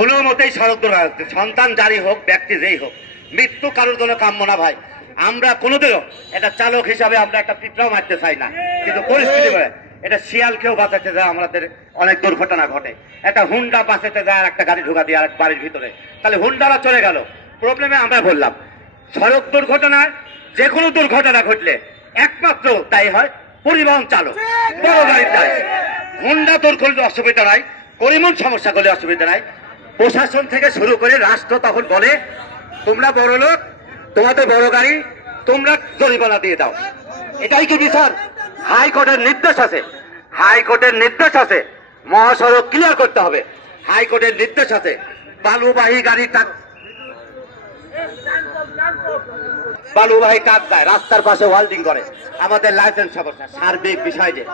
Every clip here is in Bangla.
কোনো মতেই সড়ক দুর্ঘটনা সন্তান জারি হোক, ব্যক্তি যেই হোক, মৃত্যু কারোর জন্য কাম্য না ভাই। আমরা কোনোদিনও এটা চালক হিসাবে আমরা একটা পিঁপড়াও মারতে চাই না। কিন্তু পরিস্থিতি এটা শিয়ালকেও বাঁচাতে যায় আমাদের অনেক দুর্ঘটনা ঘটে। একটা হুন্ডা বাঁচাতে যায় আর একটা গাড়ি ঢুকা দিয়ে আর বাড়ির ভিতরে। তাহলে হুন্ডারা চলে গেল। প্রবলেমে আমরা বললাম, সড়ক দুর্ঘটনায় যে কোনো দুর্ঘটনা ঘটলে একমাত্র তাই হয় পরিবহন চালক, বড় গাড়ির দায়ী। হুন্ডা করলে অসুবিধা নাই করিমন সমস্যা করলে অসুবিধা নাই। প্রশাসন থেকে শুরু করে রাষ্ট্র তখন বলে, তোমরা বড় লোক, তোমাদের বড় গাড়ি, তোমরা জরিমানা দিয়ে দাও। এটাই কি বিচার? হাইকোর্টের নির্দেশ আছে। হাইকোর্টের নির্দেশ আছে, মহাসড়ক ক্লিয়ার করতে হবে। হাইকোর্টের নির্দেশ আছে, বালুবাহী গাড়ি তা- বালুবাহী কাজ দেয়, রাস্তার পাশে ওয়েল্ডিং করে। আমাদের লাইসেন্স সমস্যা, সার্বিক বিষয় যে।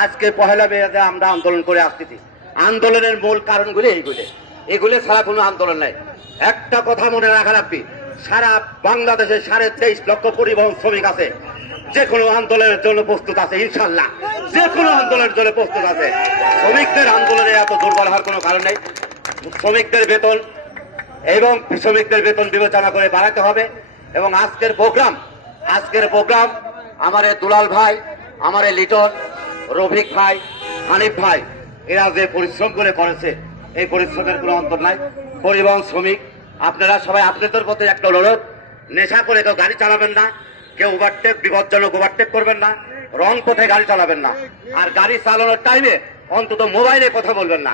আজকে পহেলা মেয়াদে আমরা আন্দোলন করে আসতেছি। আন্দোলনের মূল কারণগুলি এইগুলি। এগুলি ছাড়া কোনো আন্দোলন নাই। একটা কথা মনে রাখা রাখবি সারা বাংলাদেশে সাড়ে তেইশ লক্ষ পরিবহন শ্রমিক আছে। যে কোনো আন্দোলনের জন্য প্রস্তুত আছে, ইনশাল্লাহ। যে কোনো আন্দোলনের জন্য প্রস্তুত আছে। শ্রমিকদের আন্দোলনে এত দুর্বল হওয়ার কোনো কারণ নেই। শ্রমিকদের বেতন এবং শ্রমিকদের বেতন বিবেচনা করে বাড়াতে হবে। এবং আজকের প্রোগ্রাম আজকের প্রোগ্রাম আমার দুলাল ভাই, আমার লিটন, রফিক ভাই, হানিফ ভাই, এরা যে পরিশ্রম করে করেছে এই পরিশ্রমের কোনো অন্তর নাই। পরিবহন শ্রমিক, আপনারা সবাই আপনাদের প্রতি একটা অনুরোধ। নেশা করে কেউ গাড়ি চালাবেন না, কেউ ওভারটেক বিপজ্জনক ওভারটেক করবেন না, রং পথে গাড়ি চালাবেন না। আর গাড়ি চালানোর টাইমে অন্তত মোবাইলে কথা বলবেন না।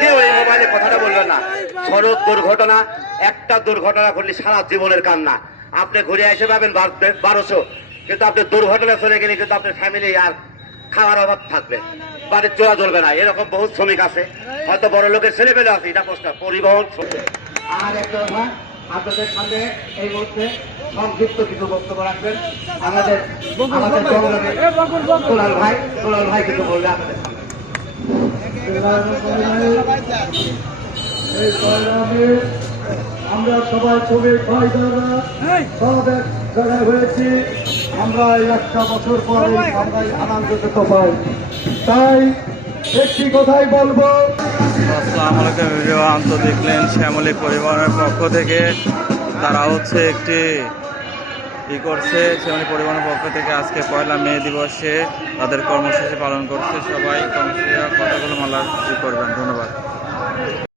কেউ এই মোবাইলে কথাটা বলবেন না। সড়ক দুর্ঘটনা, একটা দুর্ঘটনা ঘটলে সারা জীবনের কান্না। আপনি ঘুরে এসে পাবেন বার- বারোশো। কিন্তু আপনি দুর্ঘটনা চলে গেলে কিন্তু আপনার ফ্যামিলি আর খাওয়ার অভাব থাকবে। বাড়ির চোরা চলবে না। এরকম বহু শ্রমিক আছে। হয়তো বড় লোকের ছেলে পেলে আছে এটা প্রশ্ন। পরিবহন। আর একটা কথা আপনাদের সামনে এই মুহূর্তে সংক্ষিপ্ত কিছু বক্তব্য রাখবেন। আমাদের আমাদের দুলাল ভাই দুলাল ভাই কিছু বলবে সংগ্রামে আমরা সবাই শ্রমিক ভাই দাদা সব এক জায়গায় হয়েছি আমরা এই একটা বছর পরে আমরা আনন্দ পেতে পাই। তাই একটি কথাই বলব। দেখলেন শ্যামলী পরিবহনের পক্ষ থেকে তারা হচ্ছে একটি ই করছে, শ্যামলী পরিবহনের পক্ষ থেকে আজকে পয়লা মে দিবসে তাদের কর্মসূচি পালন করছে সবাই। কর্মসূচি কথাগুলো মালা করবেন? ধন্যবাদ।